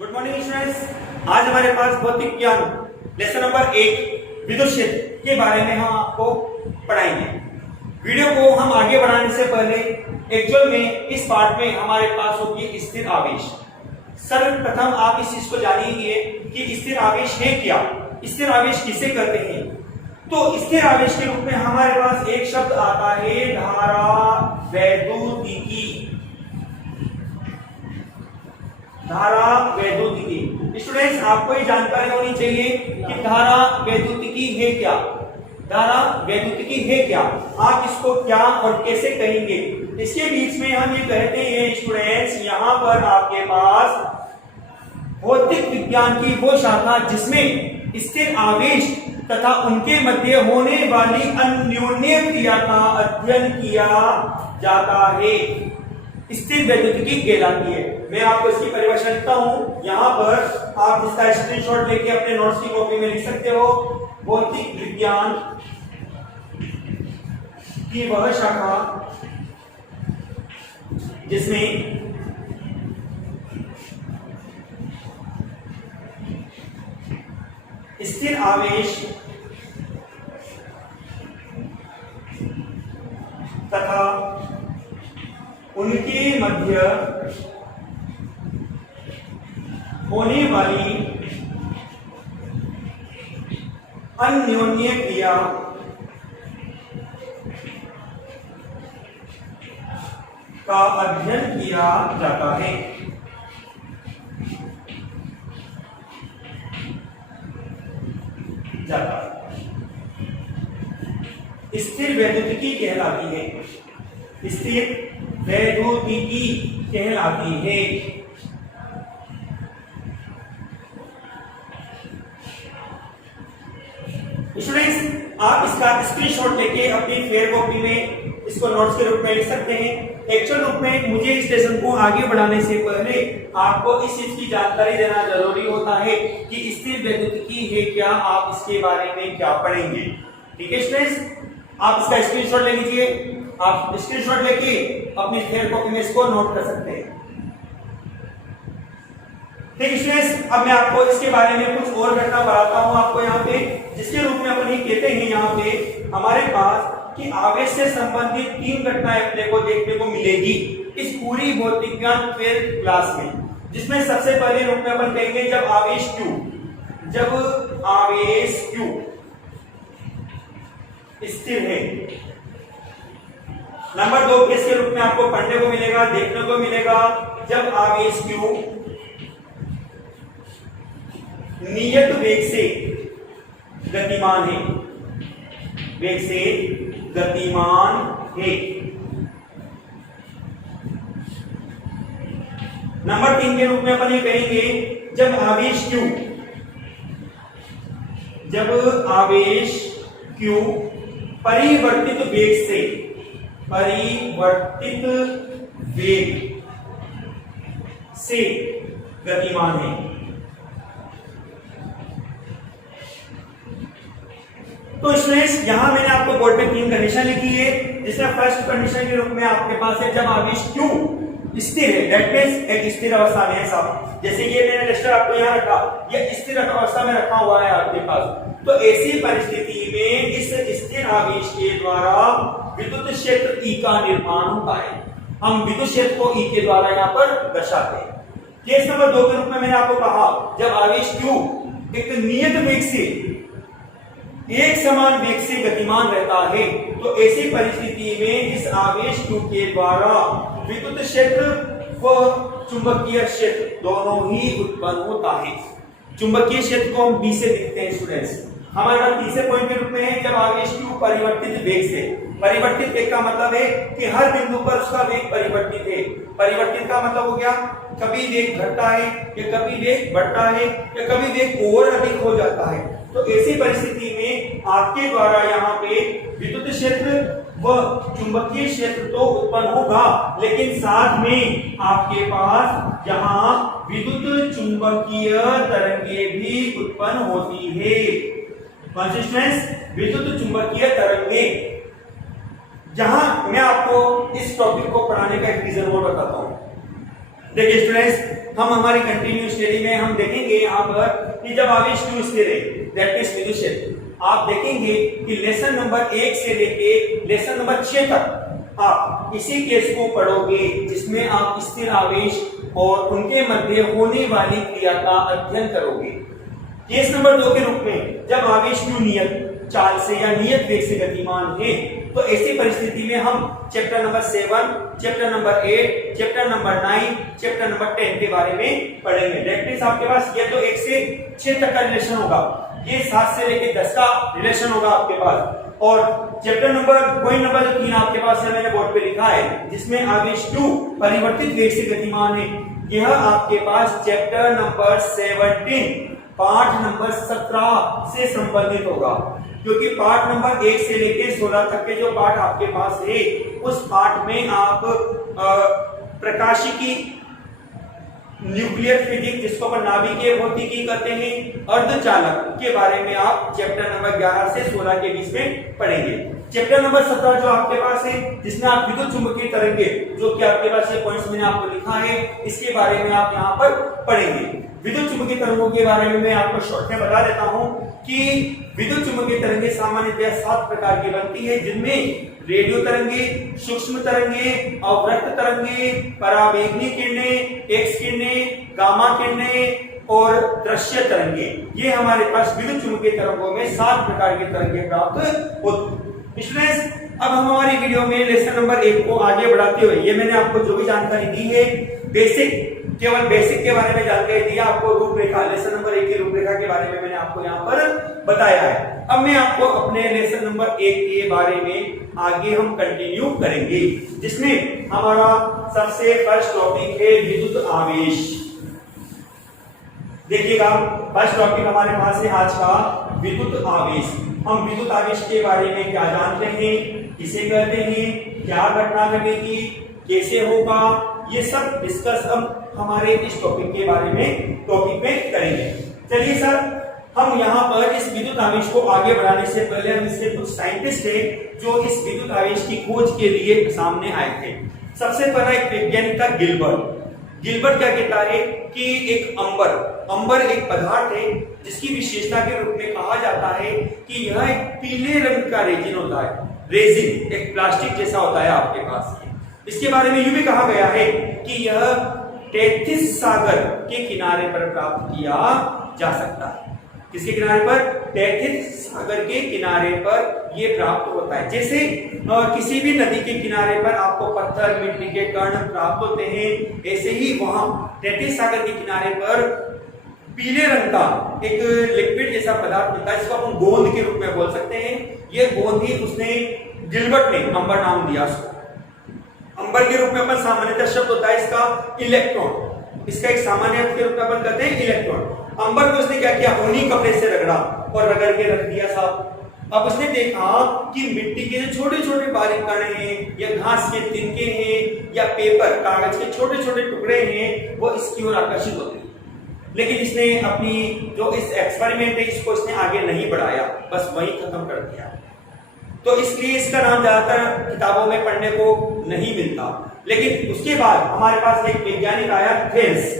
Good morning students. आज हमारे पास भौतिक ज्ञान लेसन नंबर 1 विद्युत क्षेत्र के बारे में हम आपको पढ़ाएंगे। वीडियो को हम आगे बढ़ाने से पहले एक्चुअल में इस पार्ट में हमारे पास होगी स्थिर आवेश। सर्वप्रथम आप इस चीज को जानिए कि स्थिर आवेश है क्या, स्थिर आवेश किसे कहते हैं। तो स्थिर आवेश के रूप में हमारे पास एक शब्द आता है धारा वैद्युतिकी। धारा वैद्युतिकी स्टूडेंट्स, आपको ये जानकारी होनी चाहिए कि धारा वैद्युतिकी है क्या। धारा वैद्युतिकी है क्या, आप इसको क्या और कैसे कहेंगे। इसके बीच में हम ये कहते हैं स्टूडेंट्स, यहाँ पर आपके पास भौतिक विज्ञान की वो शाखा जिसमें स्थिर आवेश तथा उनके मध्य होने वाली अन्योन्य क्रिया का अध्ययन किया जाता है, स्थिर वैद्युतिकी कहलाती है। मैं आपको इसकी परिभाषा लिखता हूं, यहां पर आप इसका स्क्रीनशॉट लेके अपने नोट्स की कॉपी में लिख सकते हो। भौतिक विज्ञान की वह शाखा जिसमें स्थिर आवेश तथा उनके मध्य होने वाली अन्योन्य क्रिया का अध्ययन किया जाता है। स्थिर वैद्युतिकी कहलाती है, स्थिर वैद्युतिकी कहलाती है। स्टूडेंट्स, आप इसका स्क्रीनशॉट लेके अपनी फेयर कॉपी में इसको नोट्स के रूप में लिख सकते हैं। एक्चुअल रूप में मुझे इस लेसन को आगे बढ़ाने से पहले आपको इस चीज की जानकारी देना जरूरी होता है कि स्थिर वैद्युतिकी है क्या, आप इसके बारे में क्या पढ़ेंगे। ठीक है स्टूडेंट्स, आप इसका स्क्रीनशॉट ले लीजिए। आप स्क्रीनशॉट लेके अपनी फेयर कॉपी में इसको नोट कर सकते हैं। ठीक स्टूडेंट्स, अब मैं आपको इसके बारे में कुछ और घटना बताता हूं आपको यहाँ पे, जिसके रूप में अपन ये कहते हैं यहाँ पे हमारे पास कि आवेश से संबंधित 3 घटनाएं अपने को देखने को मिलेगी इस पूरी भौतिक ज्ञान 12th क्लास में। जिसमें सबसे पहले रूप में अपन कहेंगे जब आवेश Q स्थिर है। नंबर 2 किसके रूप में आपको पढ़ने को मिलेगा, देखने को मिलेगा, जब आवेश Q नियत वेग से गतिमान है, वेग से गतिमान है। नंबर 3 के रूप में अपन ये कहेंगे जब आवेश Q परिवर्तित वेग से गतिमान है। तो स्टूडेंट्स, यहां मैंने आपको बोर्ड पे 3 कंडीशन लिखी है, जिसमें फर्स्ट कंडीशन के रूप में आपके पास है जब आवेश Q स्थिर है, दैट मींस एक स्थिर अवस्था में है साहब। जैसे ये मैंने रजिस्टर आपको यहां रखा, ये स्थिर अवस्था में रखा हुआ है आपके पास। तो ऐसी परिस्थिति में इस स्थिर आवेश के द्वारा विद्युत क्षेत्र E का निर्माण होता है। हम विद्युत क्षेत्र को E के द्वारा यहाँ पर दर्शाते हैं। केस नंबर 2 के रूप में मैंने आपको कहा जब आवेश Q एक नियत वेग से, एक समान वेग से गतिमान रहता है, तो ऐसी परिस्थिति में इस आवेश Q के द्वारा विद्युत क्षेत्र व चुंबकीय क्षेत्र दोनों ही उत्पन्न होता है। चुंबकीय क्षेत्र को हम B से लिखते हैं स्टूडेंट्स। हमारे पास तीसरे पॉइंट के रूप में है जब आवेश Q परिवर्तित वेग से। परिवर्तित वेग का मतलब है कि हर बिंदु पर उसका वेग परिवर्तित है। परिवर्तित का मतलब हो गया कभी वेग घटता है या कभी वेग बढ़ता है या कभी वेग और अधिक हो जाता है। तो ऐसी परिस्थिति में आपके द्वारा यहाँ पे विद्युत क्षेत्र व चुंबकीय क्षेत्र तो उत्पन्न होगा, लेकिन साथ में आपके पास यहाँ विद्युत चुंबकीय तरंगे भी उत्पन्न होती है। कंसिस्टेंस विद्युत चुंबकीय तरंगे। जहां मैं आपको इस टॉपिक को पढ़ाने का एक रीजन और बताता हूं। देखिए स्टूडेंट्स, हम हमारी कंटिन्यू स्टडी में हम देखेंगे यहाँ पर कि जब आवेश Q स्थिर है, दैट मींस विद्युत क्षेत्र, आप देखेंगे कि लेसन नंबर 1 से लेके लेसन नंबर 6 तक आप इसी केस को पढ़ोगे जिसमें आप स्थिर आवेश और उनके मध्य होने वाली क्रिया का अध्ययन करोगे। केस नंबर 2 के रूप में जब आवेश Q नियत चाल से या नियत वेग से गतिमान है, तो ऐसी परिस्थिति में हम chapter number 7, chapter number 8, chapter number 9, chapter number 10 के बारे में पढ़ेंगे। दैट मींस आपके पास ये तो 1 से 6 तक का रिलेशन होगा, ये 7 से लेके 10 का रिलेशन होगा आपके पास। और चैप्टर नंबर पॉइंट नंबर 3 आपके पास है, मैंने बोर्ड पे लिखा है, जिसमें आवेश Q परिवर्तित वेग से गतिमान है। यह आपके पास चैप्टर नंबर 17 पाठ नंबर 17 से संबंधित होगा, क्योंकि पाठ नंबर 1 से लेकर 16 तक के जो पाठ आपके पास है, उस पाठ में आप प्रकाशिकी, न्यूक्लियर फिजिक्स जिसको अपन नाभिकीय भौतिकी कहते हैं, अर्धचालक के बारे में आप चैप्टर नंबर 11 से 16 के बीच में पढ़ेंगे। चैप्टर नंबर 17 जो आपके पास है, जिसमें आप विद्युत चुंबकीय तरंगे, जो कि आपके पास ये पॉइंट्स मैंने आपको लिखा है, इसके बारे में आप यहाँ पर पढ़ेंगे। विद्युत चुंबकीय तरंगों के बारे में मैं आपको शॉर्ट में बता देता हूं कि विद्युत चुंबकीय तरंगे सामान्यतः 7 प्रकार की बनती है, जिनमें रेडियो तरंगे, सूक्ष्म तरंगे, अवरक्त तरंगे, पराबैंगनी किरणें, एक्स किरणें, गामा किरणें और दृश्य तरंगे। ये हमारे पास विद्युत चुंबकीय तरंगों में 7 प्रकार की तरंगे प्राप्त होती। स्टूडेंट्स, अब हम हमारी वीडियो में लेसन नंबर 1 को आगे बढ़ाते हुए, ये मैंने आपको जो भी जानकारी दी है, बेसिक, केवल बेसिक के बारे में जानकारी दी, आपको रूपरेखा, लेसन नंबर 1 की रूपरेखा के बारे में मैंने आपको यहाँ पर बताया है। अब मैं आपको अपने लेसन नंबर 1 के बारे में आगे हम कंटिन्यू करेंगे, जिसमें हमारा सबसे फर्स्ट टॉपिक है विद्युत आवेश। देखिएगा, फर्स्ट टॉपिक हमारे पास है आज का विद्युत आवेश। हम विद्युत आवेश के बारे में क्या जानते हैं, किसे कहते हैं, क्या घटना घटेगी, कैसे होगा, ये सब डिस्कस हम हमारे इस टॉपिक के बारे में करेंगे। चलिए सर, हम यहाँ पर इस विद्युत आवेश को आगे बढ़ाने से पहले हम इससे कुछ साइंटिस्ट हैं जो इस विद्युत आवेश की खोज के लिए सामने आए थे। सबसे पहला एक वैज्ञानिक था गिलबर्ट। गिलबर्ट क्या कहता है कि एक अंबर एक पदार्थ है जिसकी विशेषता के रूप में कहा जाता है कि यह एक पीले रंग का रेजिन होता है। रेजिन एक प्लास्टिक जैसा होता है आपके पास। इसके बारे में यूं भी कहा गया है कि यह टेथिस सागर के किनारे पर प्राप्त किया जा सकता है। किसके किनारे पर? टेथिस सागर के किनारे पर यह प्राप्त होता है। जैसे किसी भी नदी के किनारे पर आपको पत्थर, मिट्टी के कण प्राप्त होते हैं, ऐसे ही वहां टेथिस सागर के किनारे पर पीले रंग का एक लिक्विड जैसा पदार्थ मिलता है, जिसको हम गोंद के रूप में बोल सकते हैं। यह गोंद ही उसने गिलबर्ट ने अंबर नाम दिया उसको। अंबर के रूप में अपन सामान्यतः शब्द होता है इसका इलेक्ट्रॉन। इसका एक सामान्य अर्थ के रूप में अपन कहते हैं इलेक्ट्रॉन। अंबर को उसने क्या किया, ऊनी कपड़े से रगड़ा और रगड़ के रख दिया साहब। अब उसने देखा कि मिट्टी के जो छोटे छोटे बारीक कण हैं, या घास के तिनके हैं, या पेपर कागज के छोटे छोटे टुकड़े हैं, वो इसकी ओर आकर्षित होते हैं। लेकिन इसने अपनी जो इस एक्सपेरिमेंट है इसको इसने आगे नहीं बढ़ाया, बस वहीं खत्म कर दिया। तो इसलिए इसका नाम ज्यादातर किताबों में पढ़ने को नहीं मिलता। लेकिन उसके बाद हमारे पास एक वैज्ञानिक आया, थेल्स।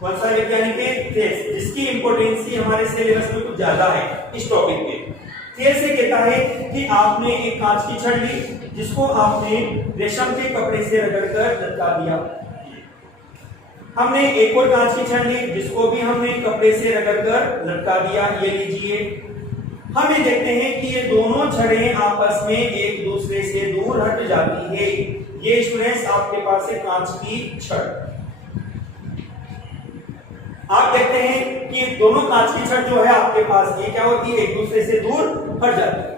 कौन सा वैज्ञानिक है? थेल्स, जिसकी इंपोर्टेंस हमारे सिलेबस में कुछ ज्यादा है इस टॉपिक में। थेल्स से कहता है कि आपने एक कांच की छड़ ली, जिसको आपने रेशम के कपड़े से रगड़कर लटका दिया। हमने एक और कांच की छड़ ली, जिसको भी हमने कपड़े से रगड़कर लटका दिया। ये लीजिए, हम ये देखते हैं कि ये दोनों छड़ें आपस में एक दूसरे से दूर हट जाती है। ये स्टूडेंट्स आपके पास है कांच की छड़। आप देखते हैं कि दोनों कांच की छड़ जो है आपके पास, ये क्या होती है, एक दूसरे से दूर हट जाती है।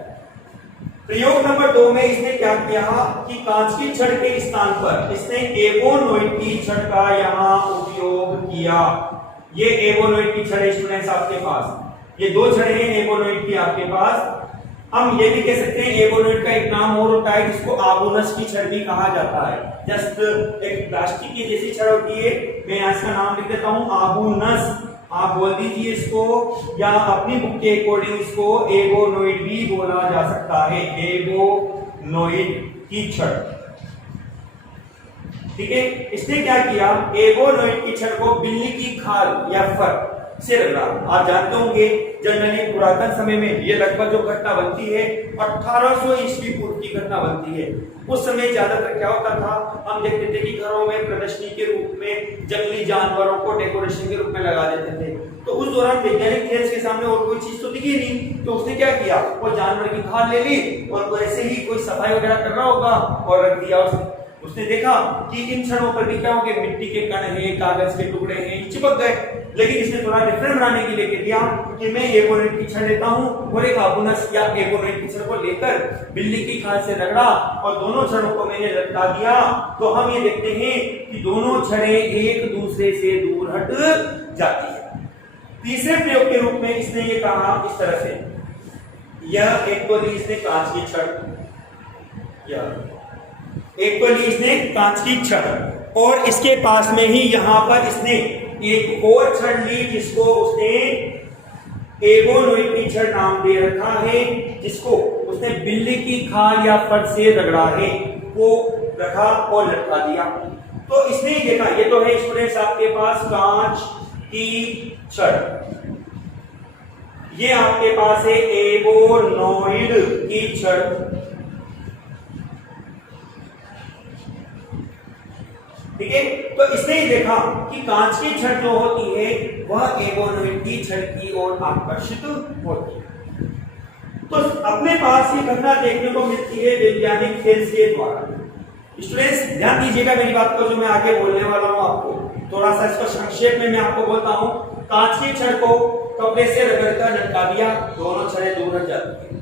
प्रयोग नंबर 2 में इसने क्या किया कि कांच की छड़ के स्थान पर इसने एवोनोइड की छड़ का यहाँ उपयोग किया। ये एवोनोइड की छड़ स्टूडेंट्स आपके पास, ये 2 छड़ें हैं एवोनोइड की आपके पास। हम ये भी कह सकते हैं एवोनोइड का एक नाम और होता है जिसको आबूनस की छड़ भी कहा जाता है। जस्ट एक प्लास्टिक की जैसी छड़ होती है, मैं यहाँ इसका नाम लिख देता हूँ आबूनस। आप बोल दीजिए इसको, या अपनी बुक के अकॉर्डिंग इसको एवोनोइड भी बोला जा सकता है। एवोनोइड की छड़। ठीक है, इसने क्या किया, एगोनोइड की छड़ को बिल्ली की खाल या फर से रगड़ा। आप जानते होंगे जनरली पुरातन समय में ये लगभग जो घटना बनती है 1800 ईस्वी पूर्व की घटना बनती है। उस समय ज्यादातर क्या होता था, हम देखते थे कि घरों में प्रदर्शनी के रूप में जंगली जानवरों को डेकोरेशन के रूप में लगा देते थे। तो उस दौरान वैज्ञानिक थेल्स के सामने और कोई चीज तो दिखी नहीं, तो उसने क्या किया, वो जानवर की खाल ले ली और ऐसे ही कोई सफाई वगैरह कर रहा होगा और रख दिया। उसने देखा कि इन क्षणों पर भी क्या हो गया, मिट्टी के कण हैं, कागज के टुकड़े हैं, चिपक गए। लेकिन इसने थोड़ा डिफरेंट बनाने के लिए कह दिया कि मैं एगोनोइड की छड़ लेता हूं और एक आबुनस या एगोनोइड की छड़ को लेकर बिल्ली की खाल से रगड़ा और दोनों छड़ों को मैंने लटका दिया। तो हम ये देखते हैं कि दोनों छड़ें एक दूसरे से दूर हट जाती है। तीसरे प्रयोग के रूप में इसने ये कहा इस तरह से, यह एक तो ली इसने कांच की छड़, एक तो ली इसने कांच की छड़ और इसके पास में ही यहां पर इसने एक और छड़ ली जिसको उसने एगोनोइड की छड़ नाम दे रखा है, जिसको उसने बिल्ली की खाल या फर से रगड़ा है, वो रखा और लटका दिया। तो इसने देखा, ये तो है स्टूडेंट्स आपके पास कांच की छड़, ये आपके पास है एगोनोइड की छड़, ठीक है। तो इसने ही देखा कि कांच की छड़ जो होती है वह एगोनोइड की छड़ की ओर आकर्षित होती है। तो अपने पास ये घटना देखने को मिलती है वैज्ञानिक थेल्स के द्वारा। स्टूडेंट्स ध्यान दीजिएगा मेरी बात को, जो मैं आगे बोलने वाला हूं आपको थोड़ा सा इसको संक्षेप में मैं आपको बोलता हूं। कांच की छड़ को कपड़े से रगड़कर लटका दिया, दोनों छड़ें दूर हट जाती है।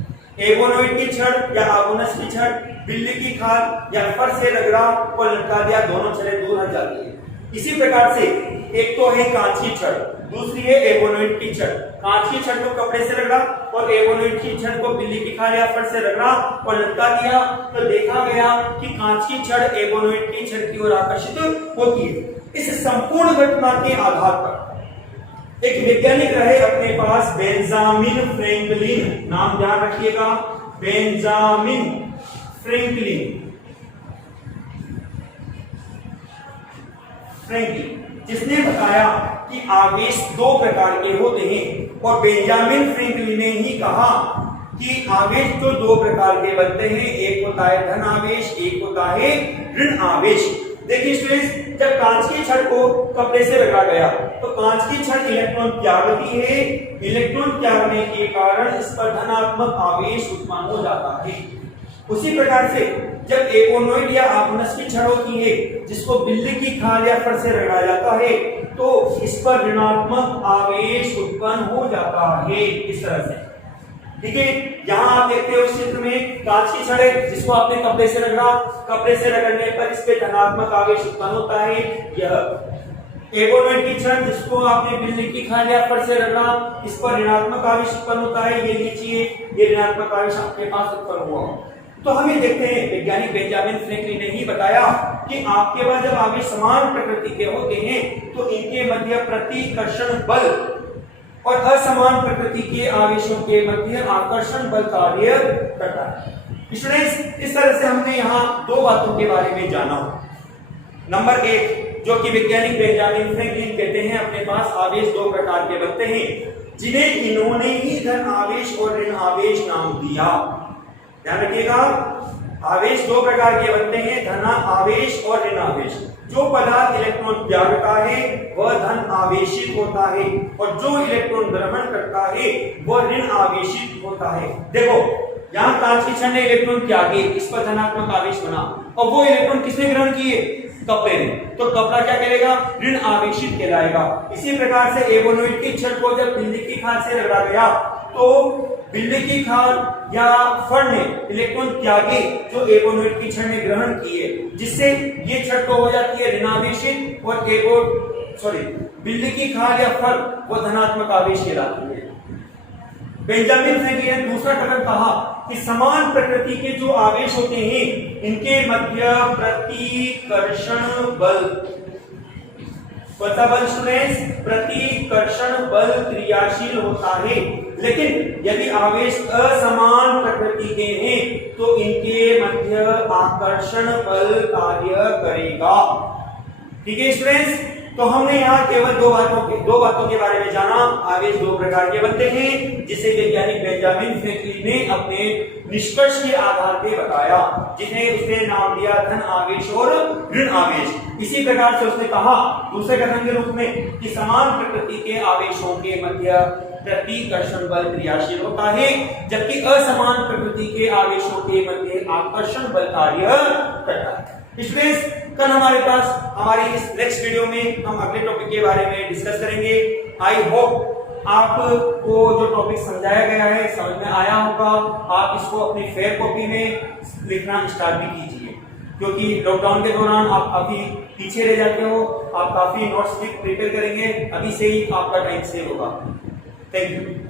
एगोनोइड की छड़ या आबुनस की छड़ बिल्ली की खाल या फर से रगड़ा और लटका दिया, दोनों छड़ें दूर हट जाती है। इसी प्रकार से एक तो है कांच की छड़, दूसरी है एगोनोइड की छड़। कांच की छड़ को कपड़े से रगड़ा और एगोनोइड की छड़ को बिल्ली की खाल या फर से रगड़ा और लटका दिया, तो देखा गया कि कांच की छड़ एगोनोइड की छड़ की ओर आकर्षित होती है। इस संपूर्ण घटना के आधार पर एक वैज्ञानिक रहे अपने पास बेंजामिन फ्रैंकलिन, नाम ध्यान रखिएगा, बेंजामिन फ्रैंकलिन, जिसने बताया कि आवेश दो प्रकार के होते हैं। और बेंजामिन फ्रैंकलिन ने ही कहा कि आवेश तो दो प्रकार के बनते हैं, एक होता है धन आवेश, एक होता है ऋण आवेश। देखिए स्टूडेंट्स, जब कांच की छड़ को कपड़े से रगड़ा गया तो कांच की छड़ इलेक्ट्रॉन त्यागती है, इलेक्ट्रॉन त्यागने के कारण इस पर धनात्मक आवेश उत्पन्न हो जाता है। उसी प्रकार से जब एगोनोइड या आबुनस की छड़ होती है जिसको बिल्ली की खाल या फर से रगड़ा जाता है तो इस पर ऋणात्मक आवेश उत्पन्न हो जाता है, इस तरह से, ठीक है। यहां आप देखते हो इस चित्र में कांच की छड़ है जिसको आपने कपड़े से रगड़ा, कपड़े से रगड़ने पर इस पे धनात्मक आवेश उत्पन्न होता है। यह एगोनोइड की छड़ जिसको आपने बिल्ली की खाल या फर से रगड़ा, इस पर ऋणात्मक आवेश उत्पन्न होता है। ये लीजिए, ये ऋणात्मक आवेश आपके पास उत्पन्न हुआ। तो हम ये देखते हैं वैज्ञानिक बेंजामिन फ्रैंकलिन ने ही बताया कि आपके पास जब आवेश समान प्रकृति के होते हैं तो इनके मध्य प्रतिकर्षण बल और असमान प्रकृति के आवेशों के मध्य आकर्षण बल कार्य करता है। स्टूडेंट्स, इस तरह से हमने यहाँ दो बातों के बारे में जाना। नंबर एक, जो कि वैज्ञानिक बेंजामिन फ्रैंकलिन कहते हैं अपने पास आवेश दो प्रकार के बनते हैं, जिन्हें इन्होंने ही धन आवेश और ऋण आवेश नाम दिया। ध्यान रखिएगा, आवेश दो प्रकार के बनते हैं, धन आवेश और ऋण आवेश। जो पदार्थ इलेक्ट्रॉन त्यागता है वह धन आवेशित होता है और जो इलेक्ट्रॉन ग्रहण करता है वह ऋण आवेशित होता है। देखो यहाँ कांच की छड़ ने इलेक्ट्रॉन त्यागे, इस पर धनात्मक आवेश बना और वो इलेक्ट्रॉन किसने ग्रहण किए, कपड़े ने, तो कपड़ा क्या कहलाएगा, ऋण आवेशित कहलाएगा। इसी प्रकार से एगोनोइड की छड़ को जब बिल्ली की खाल से रगड़ा गया तो बिल्ली की खाल या फर ने इलेक्ट्रॉन त्यागे जो एगोनोइड की छड़ ने ग्रहण किए, जिससे ये छड़ तो हो जाती है ऋणावेशित और बिल्ली की खाल या फर वो धनात्मक आवेश कहलाती है। बेंजामिन फ्रैंकलिन ने दूसरा कदम कहा कि समान प्रकृति के जो आवेश होते हैं इनके मध्य प्रतिकर्षण बल कौन सा बल स्टूडेंट्स? प्रतिकर्षण बल क्रियाशील होता है, लेकिन यदि आवेश असमान प्रकृति के हैं तो इनके मध्य आकर्षण बल कार्य करेगा। ठीक है स्टूडेंट्स, तो हमने यहाँ केवल दो बातों के बारे में जाना। आवेश दो प्रकार के बनते हैं, जिसे वैज्ञानिक बेंजामिन फ्रैंकलिन ने अपने निष्कर्ष के आधार पे बताया, जिसने उसने नाम दिया धन आवेश और ऋण आवेश। इसी प्रकार से उसने कहा दूसरे कथन के रूप में कि समान प्रकृति के आवेशों के मध्य प्रतिकर्षण बल क्रियाशील होता है, जबकि असमान प्रकृति के आवेशों के मध्य आकर्षण बल कार्य करता है। स्टूडेंट्स, कल हमारे पास हमारी इस नेक्स्ट वीडियो में हम अगले टॉपिक के बारे में डिस्कस करेंगे। आई होप आपको जो टॉपिक समझाया गया है समझ में आया होगा। आप इसको अपनी फेयर कॉपी में लिखना स्टार्ट भी कीजिए, क्योंकि लॉकडाउन के दौरान आप काफी पीछे रह जाते हो। आप काफी नोट्स भी प्रिपेयर करेंगे, अभी से ही आपका टाइम सेव होगा। Thank you.